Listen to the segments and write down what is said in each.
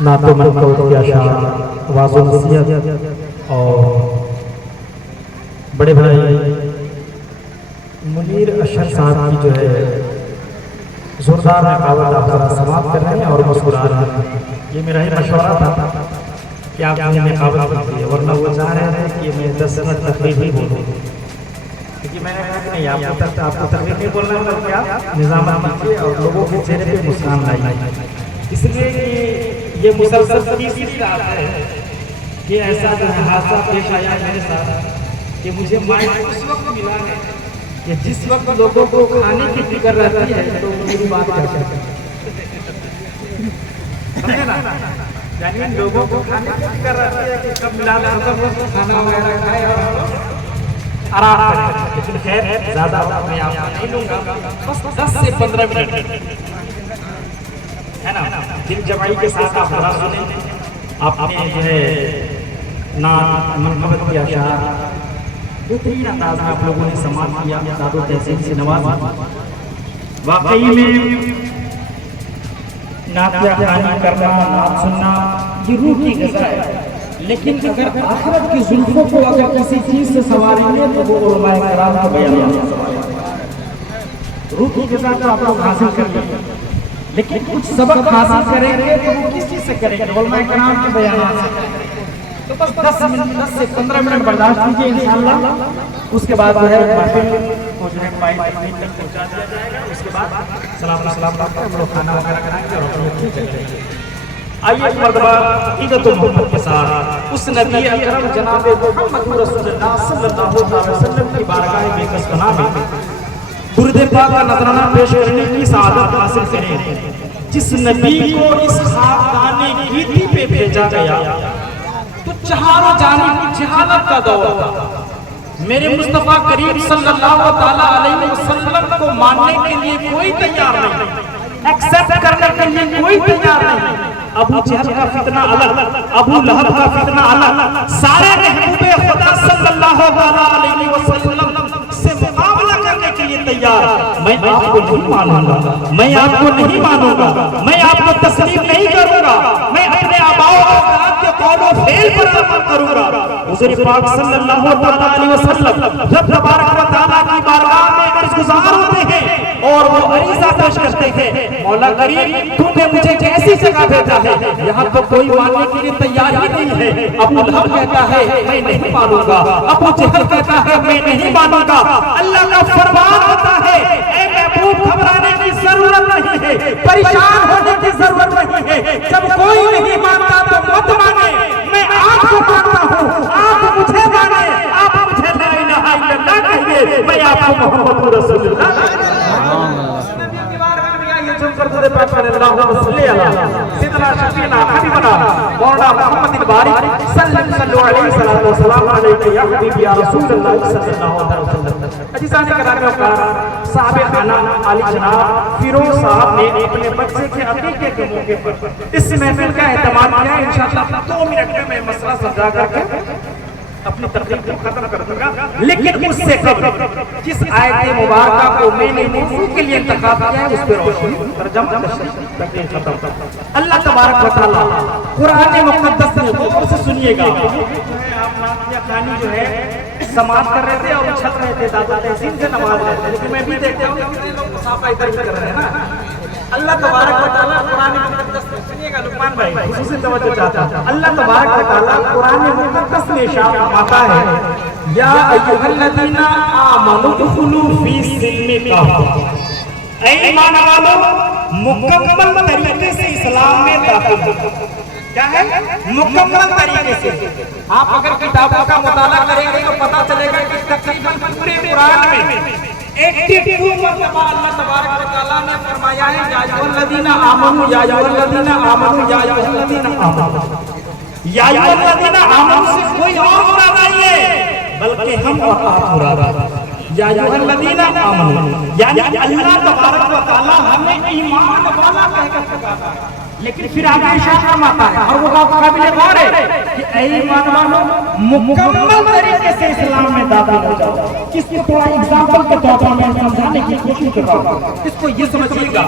نعت منقول کے اشعار واض و نصیحت اور بڑے بھائی منیر اشرف صاحب کی جو ہے زوردار نقاوت آپ ذرا سماعت کر رہے ہیں اور مسکرا رہے ہیں. یہ میرا ہی مشورہ تھا کہ آپ نے نقاوت کر دی ہے، ورنہ وہ چاہ رہے تھے کہ میں 10 منٹ تقریر ہی بولوں، کیونکہ میں نے کہا کہ نہیں، آپ کو تقریر نہیں بولنا ہے، بلکہ آپ نظامت کیجیے اور لوگوں کے چہرے پہ مسکان لائیے. اس لیے کہ یہ مسلسل تیسری رات ہے کہ ایسا جو ہے حادثہ پیش آیا میرے ساتھ کہ مجھے مائک اس وقت ملا ہے کہ جس وقت لوگوں کو کھانے کی فکر رہتی ہے تو میری بات کیا کرتے ہیں، سمجھے نا؟ یعنی لوگوں کو کھانے کی فکر رہتی ہے کہ کب ملا کھانا وغیرہ کھائے اور آرام کریں. لیکن خیر زیادہ میں آپ کو نہیں لوں گا، بس 10 سے 15 منٹ ہے نا. دل جمعی کے ساتھ آپ ذرا سنیں. آپ نے جو ہے نعت منقبت کی اشعار بہترین انداز میں آپ لوگوں نے سماعت کیا، داد و تحسین سے نوازا. واقعی میں نعت خوانی کرنا، نعت سننا یہ روح کی غذا ہے، لیکن اگر آخرت کی زلفوں کو اگر کسی چیز سے سواریں گے تو وہ علماء کرام کو بیان سے سواریں گے. روح کی غذا تو آپ لوگ حاصل کر لیں، لیکن کچھ سبق حاصل کریں گے تو وہ کس چیز سے کریں گے؟ علماء کرام کے بیان سے. تو بس 10 سے 15 منٹ برداشت کیجیے انشاءاللہ. اس کے بعد جو ہے محفل کو جو ہے پائی تکمیل تک پہنچا دیا جائے گا. اس کے بعد سلام کر کے ہم لوگ کھانا وغیرہ کرائیں گے اور اپنی اپنی چلتے ہیں. آئیے ایک مرتبہ عقیدت و محبت کے ساتھ اس نبی اکرم جناب محمد رسول اللہ صلی اللہ علیہ وسلم کی بارگاہ بے کس پناہ میں درود پاک کا نذرانہ پیش کرنے کی سعادت حاصل کریں. جس نبی کو اس خاکدان گیتی پہ بھیجا گیا تو چہاروں جانب جہالت کا دور تھا. میرے مصطفیٰ کریم صلی اللہ تعالیٰ علیہ وسلم کو ماننے کے لیے کوئی تیار نہیں، ایکسپٹ کرنے کے لیے کوئی تیار نہیں. ابو جہل کا فتنہ الگ، ابو لہب کا فتنہ الگ، سارے محبوب خدا صلی اللہ علیہ وسلم سے مقابلہ کرنے کے لیے تیار. میں آپ کو نہیں مانوں گا، میں آپ کو نہیں مانوں گا، میں آپ کو تسلیم نہیں کروں گا، میں اپنے آباء و اجداد کے قول و فعل پر عمل کروں گا. حضور پاک صلی اللہ علیہ وسلم رب تبارک و تعالیٰ کی بارگاہ میں عرض گزار ہوتے ہیں اور وہ عریضہ پیش کرتے ہیں، مولا کریم تو نے مجھے کیسی جگہ بھیجا ہے، یہاں تو کوئی ماننے کے لیے تیار ہی نہیں ہے. ابو لہب کہتا ہے میں نہیں مانوں گا، ابو جہل کہتا ہے میں نہیں مانوں گا. اللہ کا فرمان ہوتا ہے اے محبوب گھبرانے کی ضرورت نہیں ہے، پریشان ہونے کی ضرورت نہیں ہے. جب کوئی نہیں مانتا تو مت مانے، میں آپ کو مانتا ہوں، آپ مجھے مانے، آپ مجھے لا الہ الا اللہ کہیے، میں آپ کو محمد رسول اللہ سیدنا شفیعنا حبیبنا مولانا محمد بارک صلی اللہ علیہ وسلم یا حبیبی یا رسول اللہ صلی اللہ علیہ وسلم. عزیزان کرام وقار صاحب خانہ علی جناب فیروز صاحب نے اپنے بچے کے عقیقے کے موقع پر اس محفل کا اہتمام کیا. انشاءاللہ 2 منٹ میں مسئلہ سمجھا کر کے اپنی تقریر کو ختم کر دوں گا. لیکن اس سے قبل جس آیت مبارکہ کو میں نے موضوع کے لیے انتخاب کیا ہے اس پہ روشنی ترجمہ تقریر ختم. اللہ تبارک و تعالیٰ قرآن مقدس میں غور سے سنیے گا. آپ نعتیہ خوانی جو ہے سماعت کر رہے تھے اور چھت رہے تھے، داد و تحسین سے نواز رہے تھے، لیکن میں بھی دیکھتا ہوں کہ لوگ مسافہ ادھر ہی کر رہے ہیں نا. اللہ تبارک و تعالیٰ قرآن مقدس میں سنیے گا، لقمان بھائی خصوصی توجہ چاہتا ہے. اللہ تبارک و تعالیٰ قرآن مقدس میں ارشاد فرماتا ہے یا ایھا الذین آمنوا ادخلوا فی السلم کافۃ. اے ایمان والو مکمل طریقے سے اسلام میں داخل ہو. کیا ہے؟ مکمل طریقے سے. آپ اگر کتابوں کا مطالعہ کریں گے تو پتہ چلے گا کہ تقریباً پورے قرآن میں 82 مرتبہ اللہ تبارک و تعالیٰ نے فرمایا ہے یا ایھا الذین آمنوا یا ایھا الذین آمنوا یا ایھا الذین آمنوا. یا ایھا الذین آمنوا سے کوئی اور مراد نہیں ہے بلکہ ہم اور آپ مراد ہے. یا ایھا الذین آمنوا یعنی اللہ تبارک و تعالیٰ ہمیں ایمان والا کہہ کر پکارتا ہے. لیکن پھر آگے ارشاد فرماتا ہے اور وہ قابل غور ہے کہ اے ایمان والو مکمل طریقے سے اسلام میں داخل ہو جاؤ. اس کو تھوڑا ایگزامپل کے طور پر میں سمجھانے کی کوشش کر رہا ہوں. اس کو یہ سمجھیے گا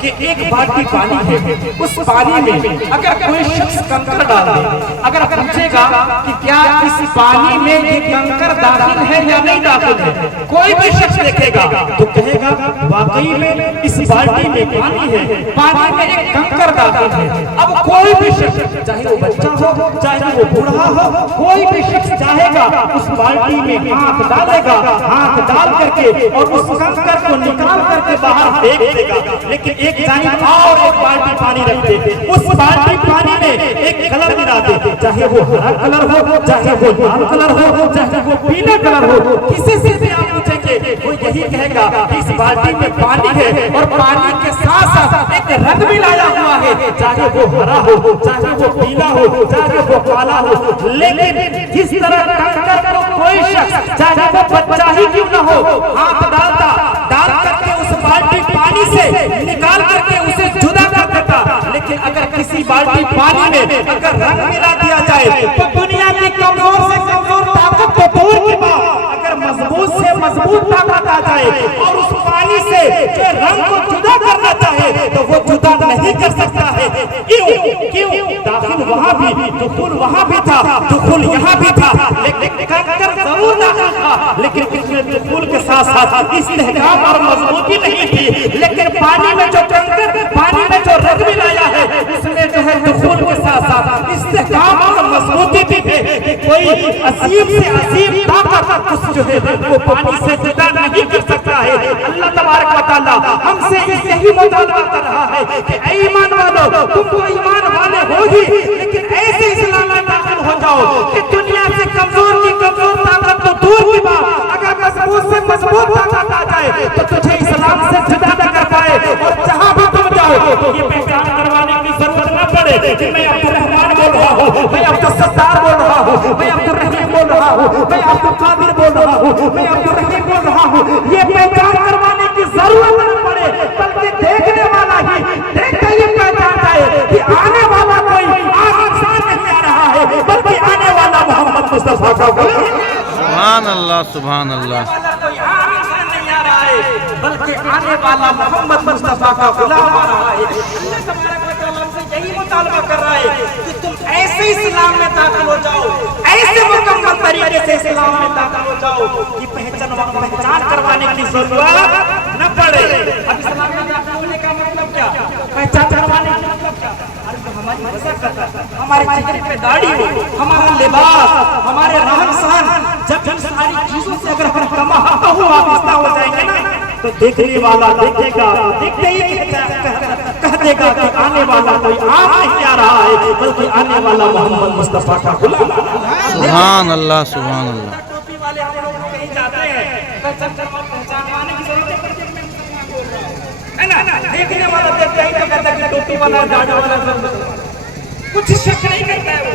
کہ ایک باٹی پانی ہے, اس پانی میں اگر کوئی شخص کنکر ڈال دے, اگر پوچھے گا کہ کیا اس پانی میں یہ کنکر داخل ہے یا نہیں داخل ہے, کوئی بھی شخص دیکھے گا تو کہے گا واقعی میں اس بالٹی میں پانی ہے, پانی میں ایک کنکر داخل ہے. اب کوئی بھی شخص, چاہے وہ بچہ ہو چاہے وہ بوڑھا ہو, کوئی بھی شخص چاہے گا اس بالٹی میں ہاتھ ڈالے گا, ہاتھ ڈال کر کے اور اس کنکر کو نکال کر کے باہر پھینک دے گا. لیکن ایک جانب اور ایک بالٹی پانی رکھ دے, اس بالٹی پانی میں ایک کلر ملا دے, چاہے وہ ہرا کلر ہو چاہے وہ لال کلر ہو چاہے وہ پیلا کلر ہو, کسی سے بھی آپ پوچھیں گے وہ یہی کہے گا کہ اس بالٹی میں پانی ہے اور پانی کے ساتھ ساتھ ایک رنگ بھی لایا ہوا ہے, چاہے وہ ہرا ہو چاہے وہ پیلا ہو چاہے وہ کالا ہو. لیکن جس طرح کنکر کو کوئی شخص چاہے وہ بچہ ہی کیوں نہ ہو ہاتھ ڈال کر کے اس بالٹی پانی سے نکال کر کے اسے جدا کر دیتا, لیکن اگر کسی بالٹی پانی میں اگر رنگ ملا دیا جائے تو دنیا کی کمزور سے کمزور طاقت کو دور کی بات اگر مضبوط سے مضبوط طاقت آ جائے اور اس پانی سے جو رنگ کو جدا کرنا چاہے تو وہ جدا نہیں کر سکتا ہے. کیوں داخل وہاں بھی, دخول وہاں بھی تھا, دخول یہاں بھی تھا, لیکن کنکر ضرور داخل تھا لیکن اس میں دخول کے ساتھ ساتھ استحکام اور مضبوطی نہیں تھی. لیکن پانی میں جو کنکر, پانی میں جو رنگ ملایا ہے اس میں جو ہے دخول کے ساتھ ساتھ استحکام اور مضبوطی بھی ہے کہ کوئی عظیم سے عظیم طاقت اس جو ہے وہ پانی سے جدا نہیں کر سکتا ہے. اللہ تبارک و تعالیٰ ہم سے یہی مطالبہ کر رہا ہے کہ اے ایمان والو تم تو ایمان والے ہو ہی, لیکن ایسے اسلام میں داخل ہو جاؤ کہ دنیا سے کمزور کی کمزور طاقت تو دور کی بات اگر مضبوط سے مضبوط طاقت آ جائے تو تجھے اسلام سے جدا نہ کر پائے, اور جہاں بھی تم جاؤ تو یہ پہچان کروانے کی ضرورت نہ پڑے کہ میں عبد الرحمن بول رہا ہوں, میں عبد الستار بول رہا ہوں, میں عبد الرحیم بول رہا ہوں, میں عبد القادر بول رہا ہوں, میں عبد الرحیم بول رہا ہوں. یہ پہچان کروانے کی ضرورت نہ پڑے بلکہ دیکھنے والا ہی دیکھ کر یہ پہچان جائے کہ آنے والا کوئی عام انسان نہیں آ رہا ہے بلکہ آنے والا محمد مصطفیٰ کا غلام. سبحان اللہ سبحان اللہ. کوئی عام انسان نہیں آ رہا ہے بلکہ آنے والا محمد مصطفیٰ کا غلام آ رہا ہے. اللہ تبارک و تعالیٰ ہم سے یہی مطالبہ کر رہا ہے کہ تم ایسے اسلام میں داخل ہو جاؤ, ایسے مکمل طریقے سے اسلام میں داخل ہو جاؤ کہ پہچان کروانے کی ضرورت نہ پڑے. اب اسلام میں داخل ہونے کا مطلب کیا, پہچان کروانے کا مطلب کیا, ہماری مذہب, ہمارے چہرے پہ داڑھی ہو, ہمارا لباس, ہمارے رہن سہن, جب ہم ساری چیزوں سے اگر ہم کما وابستہ ہو جائیں گے نا تو دیکھنے والا دیکھے گا, دیکھتے ہی کہہ دے گا کہ آنے والا کوئی عام نہیں آ رہا ہے بلکہ آنے والا محمد مصطفیٰ کا غلام. سبحان اللہ سبحان اللہ. ٹوپی والے ہم لوگ کہیں جاتے ہیں پہچانوانے کی ضرورت ہے نا, دیکھنے والا دیکھتا ہی تو کہتا ہے کہ ٹوپی والا داڑھی والا کچھ شک نہیں کرتا ہے, وہ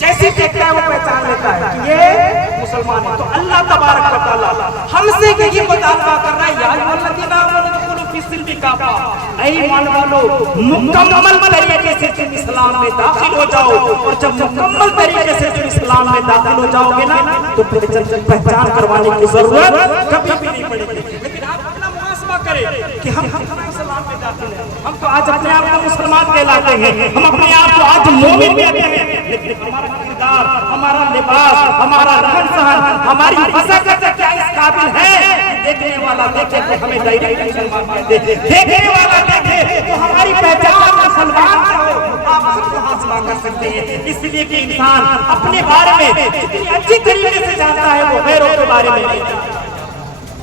جیسے دیکھتا ہے وہ پہچان لیتا ہے کہ یہ مسلمان ہے. تو اللہ تبارک و تعالیٰ ہم سے یہ مطالبہ کر رہا ہے یا ایھا الذین آمنوا ادخلوا فی السلم کافہ, اے ایمان والو مکمل طریقے سے تم اسلام میں داخل ہو جاؤ, اور جب مکمل طریقے سے تم اسلام میں داخل ہو جاؤ گے نا تو پہچان کروانے کی ضرورت کبھی بھی نہیں پڑے گی. لیکن آپ اپنا محاسبہ کریں کہ ہم اسلام میں داخل ہیں, ہم تو آج اپنے آپ کو مسلمان کہلاتے ہیں, ہم اپنے آپ کو آج مومن کہتے ہیں, لیکن ہمارا کردار, ہمارا لباس, ہمارا رہن سہن, ہماری مذہب کیا اس قابل ہے دیکھنے والا دیکھے تو ہمیں ڈائریکٹ مسلمان کہتے ہیں, دیکھنے والا دیکھے تو ہماری پہچان مسلمان کا ہو, آپ خود محاسبہ کر سکتے ہیں. اس لیے کہ انسان اپنے بارے میں جتنی اچھی طریقے سے جانتا ہے وہ غیروں کے بارے میں نہیں جانتا.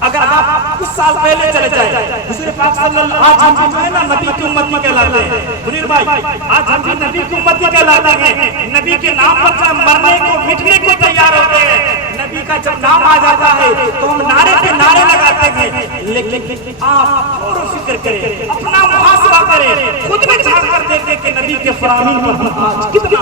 اگر آپ کچھ سال پہلے چلے جائیں, حضور پاک صلی اللہ علیہ وسلم آج ہم جو ہے نا نبی کی امتی کہلاتے ہیں, منیر بھائی آج ہم بھی نبی کی امتی کہلاتے ہیں. نبی کے نام پر جب مرنے کو مٹنے کو تیار ہوتے ہیں, نبی کا جب نام آ جاتا ہے تو ہم نعرے پہ نعرے لگاتے ہیں. لیکن آپ غور و فکر کریں, اپنا محاسبہ کریں, خود میں جھانک کر دیکھیں کہ نبی کے فرامین پر ہم آج کتنا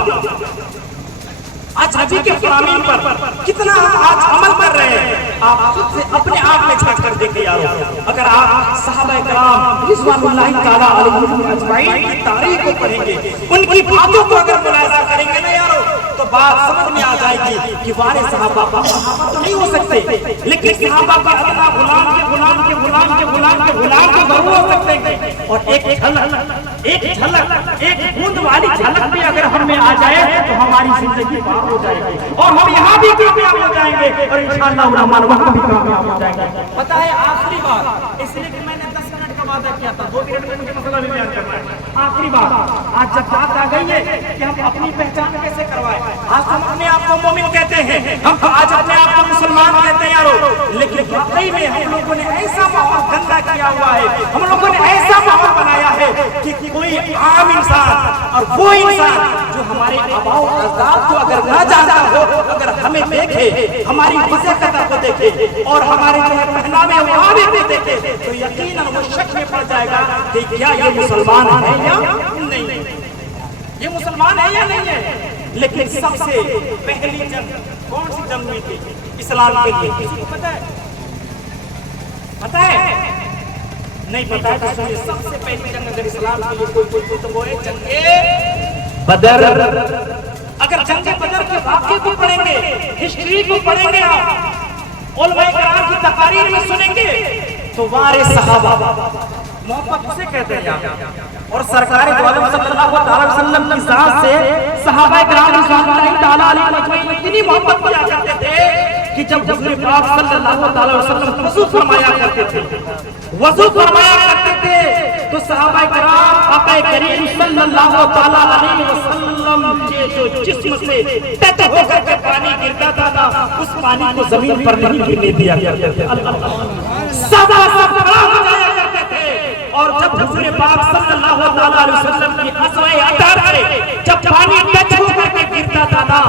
آج نبی کے فرامین پر کتنا آج عمل کر رہے ہیں. آپ خود سے اپنے آپ میں جھانک کر دیکھیں یارو. اگر آپ صحابہ کرام رضوان اللہ تعالیٰ علیہم اجمعین کی تاریخ کو پڑھیں گے, ان کی باتوں کو اگر ملاحظہ کریں گے نا یارو, تو بات سمجھ میں آ جائے گی کہ وارے صحابہ تو نہیں ہو سکتے, لیکن صحابہ کا اتنا غلام کے غلام کے غلام کے غلام کے غلام کے ضرور ہو سکتے ہیں. اور ایک جھلک ایک بوند والی جھلک بھی اگر ہم میں آ جائے تو ہماری زندگی پار ہو جائے گی, اور ہم یہاں بھی کامیاب ہو جائیں گے, اور انشاءاللہ الرحمن وہاں بھی کامیاب ہو جائیں گے. پتہ ہے آخری بات, اس لیے کہ میں نے 10 منٹ کا وعدہ کیا تھا, 2 منٹ میں مجھے مسئلہ نہیں بیان کرنا ہے. آخری بات, آج جب بات آ گئی ہے کہ ہم اپنی پہچان کیسے کروائیں. آج ہم اپنے آپ کو مومن کہتے ہیں, ہم آج اپنے آپ کو مسلمان کہتے ہیں یارو, لیکن واقعی میں ہم لوگوں نے ایسا ماحول گندا کیا ہوا ہے, ہم لوگوں نے ایسا ماحول بنایا ہے کہ کوئی عام انسان اور وہ انسان جو ہمارے آباء و اجداد کو اگر نہ جانتا ہو, اگر ہمیں دیکھے, ہماری فضیلت کو دیکھے اور ہمارے جو ہے پہناوے وہاں بھی دیکھے, تو یقیناً وہ شک میں پڑ جائے گا کہ کیا یہ مسلمان ہے یا نہیں, یہ مسلمان ہے یا نہیں ہے. لیکن سب سے پہلی جنگ کون سی جنگ ہوئی تھی اسلام کے لیے, کسی کو پتہ ہے؟ پتہ ہے؟ نہیں پتہ ہے تو سنیے, سب سے پہلی جنگ اگر اسلام کے لیے کوئی تو وہ ہے جنگ بدر. اگر جنگ بدر کے واقعے کو پڑھیں گے, ہسٹری کو پڑھیں گے, آپ علماء کرام کی تقاریر میں سنیں گے, تو وارے صحابہ محبت اسے کہتے ہیں. اور سرکار دو عالم صلی اللہ علیہ وسلم کی ذات سے صحابہ کرام رضوان اللہ تعالیٰ علیہ اجمعین اتنی محبت کیا کرتے تھے کہ جب حضور پاک صلی اللہ علیہ وسلم وضو فرمایا کرتے تھے تو صحابہ کرام آقا کریم صلی اللہ علیہ وسلم کے جو جسم سے ٹچ ہو کر کے پانی گرتا تھا, اس پانی کو زمین پر نہیں گرنے دیا کرتے تھے. سب کھڑا ہو جایا کرتے تھے, اور جب حضور پاک صلی اللہ علیہ وسلم کی عصائے اطہر سے جب پانی ٹچ ہو کر کے گرتا تھا,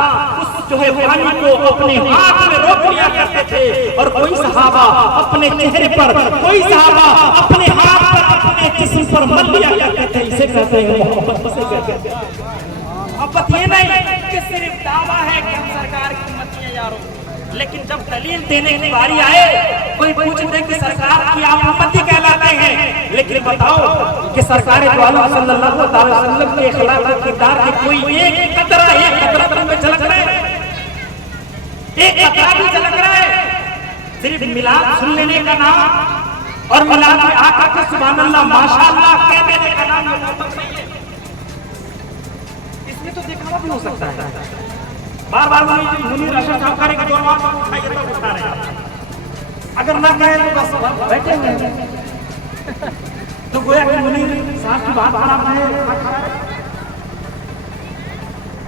اس جو ہے پانی کو اپنے ہاتھ میں روک لیا کرتے تھے, اور کوئی صحابہ اپنے چہرے پر, کوئی صحابہ اپنے ہاتھ پر, اپنے جسم پر مل لیا کرتے تھے. اسے کہتے ہیں محبت. اسے کہتے ہیں محبت. یہ نہیں کہ صرف دعویٰ ہے کہ ہم سرکار کی امتی ہیں یارو, لیکن جب دلیل دینے کی باری آئے, کوئی پوچھتے کہ سرکار کی آپ امتی کہلاتے ہیں, لیکن بتاؤ کہ سرکار دو عالم صلی اللہ علیہ وسلم کے اخلاق و کردار کی کوئی ایک قطرہ تم میں جھلک رہا ہے, ایک قطرہ بھی جھلک رہا ہے. صرف میلاد سن لینے کا نام اور میلاد میں آ کر کے سبحان اللہ ماشاءاللہ کہہ دینے کا نام محبت نہیں ہے. اس میں تو دکھاوا بھی ہو سکتا ہے. بار بار منیر اشرف صاحب کریں کہ دو بار اٹھائیے تو اٹھا رہے ہیں, اگر نہ کہیں تو بس بیٹھے ہیں, تو گویا کہ منیر صاحب کی بات خراب ہے.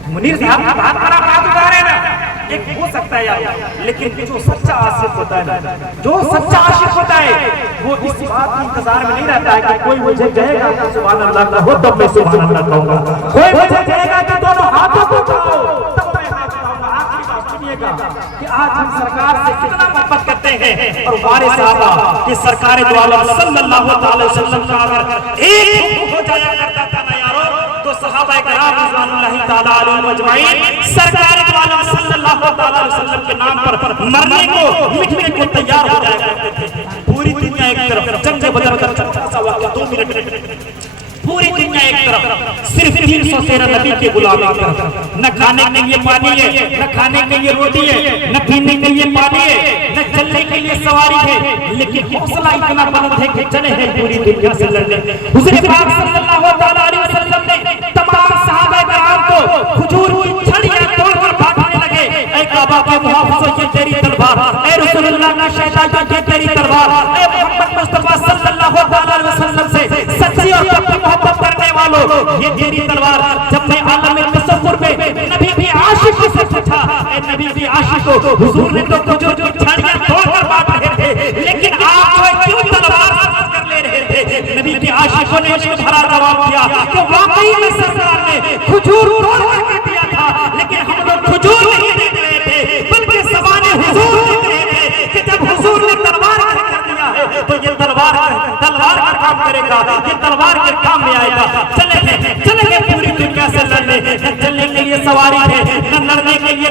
منیر صاحب کی بات خراب بات اٹھا رہے ہیں نا, ایک ہو سکتا ہے یار, لیکن جو سچا عاشق ہوتا ہے, جو سچا عاشق ہوتا ہے, وہ اس بات کے انتظار میں نہیں رہتا ہے کہ کوئی مجھے کہے گا کہ سبحان اللہ کا ہو تب میں سبحان اللہ کہوں گا, کوئی مجھے کہے گا کہ دونوں ہاتھوں کو اٹھاؤ تب میں کہوں گا. آخری بات سنیے گا کہ آج ہم سرکار سے کتنا محبت کرتے ہیں, اور وارث صحابہ کہ سرکار دو عالم صلی اللہ علیہ وسلم کا اگر ایک ہو جایا کرتا تھا نا یارو, تو صحابہ کرام رضوان اللہ تعالیٰ علیہ اجمعین سرکار دو عالم صلی اللہ علیہ وسلم کے نام پر مرنے کو مٹنے کو تیار ہو جایا کرتے تھے. پوری دنیا ایک طرف, جنگ بدر کا چھوٹا سا واقعہ 2 منٹ, پوری دنیا ایک طرف, صرف 313 نبی کے غلام ایک طرف. نہ کھانے کے لیے پانی ہے, نہ کھانے کے لیے روٹی ہے, نہ پینے کے لیے پانی ہے, نہ چلنے کے لیے سواری ہے, لیکن حوصلہ اتنا بلند ہے کہ چلے ہیں پوری دنیا سے لڑنے. حضور پاک صلی اللہ علیہ وسلم نے تمام صحابہ کرام کو کھجور کی چھڑیاں توڑ کر بھاگنے لگے. اے کعبہ کے محافظوں یہ تیری تلوار, اے رسول اللہ کا شہزادہ یہ تیری تلوار, اے محمد مصطفیٰ صلی اللہ علیہ وسلم سے سچی اور پکی محبت کرنے والوں یہ تیری تلوار. جب میں عالم تصور میں نبی بھی عاشق سے پوچھا, اے نبی بھی عاشق ہو, حضور نے تو کھجور کی چھڑیاں توڑ کر بھاگ رہے تھے, لیکن آپ جو کیوں تلوار سمجھ کر لے رہے تھے. نبی کے عاشقوں نے اس کو بھرا جواب دیا کہ واقعی میں سرکار نے کھجور توڑ کر دیا تھا, لیکن ہم لوگ کھجور نہیں دیکھ رہے تھے, بلکہ زبان حضور دیکھ رہے تھے کہ جب حضور نے تلوار کر دیا ہے تو یہ تلوار کا کام کرے گا, یہ تلوار کے کام میں آئے گا. چلیں گے پوری دنیا سے لڑنے, نہ چلنے کے لیے سواری ہے, نہ لڑنے کے لیے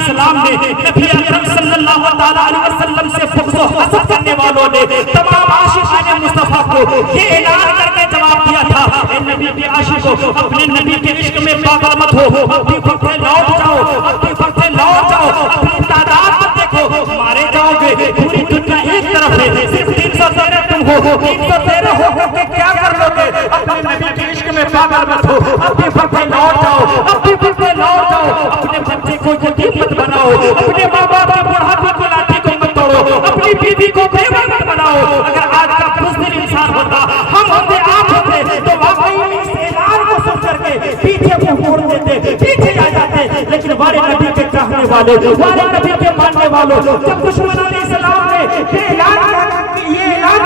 اسلام نے نبی اکرم صلی اللہ تعالیٰ علیہ وسلم سے بغض و حسد کرنے والوں نے تمام عاشقان مصطفیٰ کو یہ اعلان کر کے جواب دیا تھا، اے نبی کے عاشقوں، اپنے نبی کے عشق میں پاگل مت ہو، اپنی وقت لوٹ جاؤ، اپنی وقت لوٹ جاؤ، اپنی تعداد مت دیکھو، مارے جاؤ گے، پوری دنیا ایک طرف ہے، صرف 313 تم ہو، 313 ہو کر کے کیا کر لو گے؟ اپنے نبی کے عشق میں پاگل مت ہو، اپنی وقت لوٹ جاؤ، اپنی وقت لوٹ جاؤ، اپنے بچے کو یتیم مت بناؤ، اپنے ماں باپ کے بڑھاپے کو لاٹھی کو مت توڑو، اپنی بیوی کو بیوہ مت بناؤ۔ اگر آج کا بزدل انسان ہوتا، ہم ہوتے، آپ ہوتے، تو واقعی میں اس اعلان کو سن کر کے پیچھے منہ موڑ دیتے، پیچھے آ جاتے، لیکن ہمارے نبی کے چاہنے والے، ہمارے نبی کے ماننے والوں، جب دشمنان اسلام نے یہ اعلان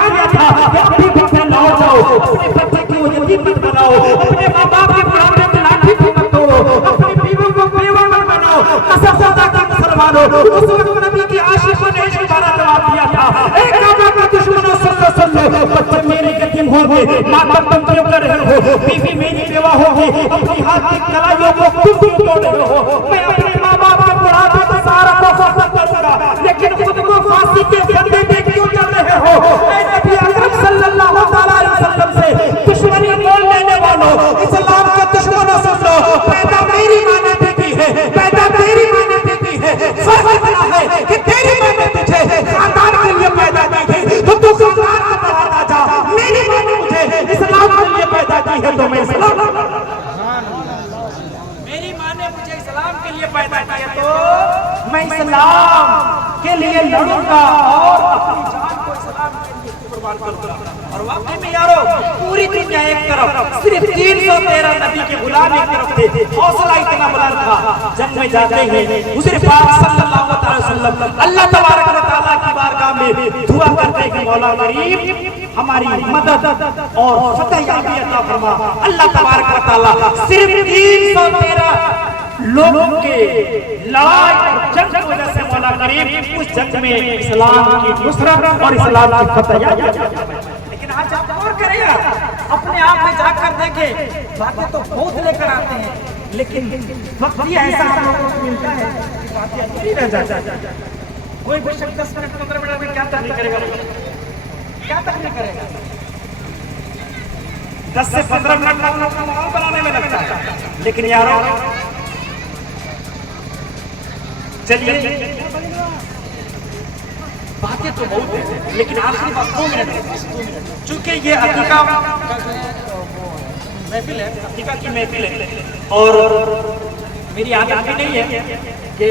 کیا تھا کہ اپنی بچے لوٹ جاؤ، اپنے بچے کو یتیم مت بناؤ، اپنے ماں باپ کے بڑھاپے کو لاٹھی کو مت توڑو، اپنی بیوی کو بیوہ مت بناؤ، قسم خدا کی مسلمانوں، اس وقت نبی کی عاشقوں نے اس بارہ جواب دیا تھا، اے کعبہ کا دشمنوں سن لو، بچے میرے یتیم ہوں گے، ماتم تم کیوں کر رہے ہو، بیوی میری بیوہ ہوگی، اپنی ہاتھ کی کلائیوں کو تم کیوں توڑ رہے ہو، میں اپنے ماں باپ کے بڑھاپے کا سارا کو ختم کروں گا، لیکن خود کو پھانسی کے پھندے پہ کیوں چل رہے ہو؟ اے نبی اکرم صلی اللہ تعالیٰ علیہ وسلم سے دشمنی مول لینے والوں، اسلام کے دشمنوں سن لو، پیدا میری ماں نے بھی کی ہے، پیدا تیری ماں نے بھی کی ہے، فرق اتنا ہے کہ تیری ماں نے تجھے خاندان کے لیے پیدا کی تھی تو تو خاندان کو بڑھانا جا، میری ماں نے مجھے اسلام کے لیے پیدا کی ہے تو میں اسلام، میری ماں نے مجھے اسلام کے لیے پیدا کیا تو میں اسلام کے لیے لڑوں گا اور اپنی جان کو اسلام کے لیے قربان کروں گا۔ اور واقعی میں یارو پوری دنیا ایک طرف، صرف 313 نبی کے غلام ایک طرف تھے، حوصلہ اتنا بلند تھا، جنگ میں جاتے ہیں حضور پاک صلی اللہ علیہ وسلم اللہ تبارک و تعالیٰ کی بارگاہ میں دعا کرتے ہیں کہ مولا کریم ہماری مدد اور فتح یابی عطا فرما۔ اللہ تبارک و تعالیٰ صرف 313 لوگوں کے لڑائی اور جنگ کی وجہ سے مولا کریم اس جنگ میں اسلام کی نصرت اور اسلام کی فتح یابی عطا فرما۔ لیکن آج آپ اور کریں گا، اپنے آپ میں جا کر دیکھیں، باتیں تو بہت لے کر آتے ہیں، لیکن وقت یہ ایسا ہم لوگوں کو ملتا ہے کہ باتیں ادھوری رہ جاتی ہیں۔ کوئی بے شک 10 منٹ 15 منٹ میں کیا تحریک کرے گا، کیا تحریک کرے گا؟ 10 سے 15 منٹ ہم لوگ کا ماحول بنانے میں لگتا ہے، لیکن یارو چلیے باتیں تو بہت ہیں، لیکن آخری بات 2 منٹ، چونکہ یہ عقیقہ محفل ہے، عقیقہ کی محفل ہے اور میری عادت بھی نہیں ہے کہ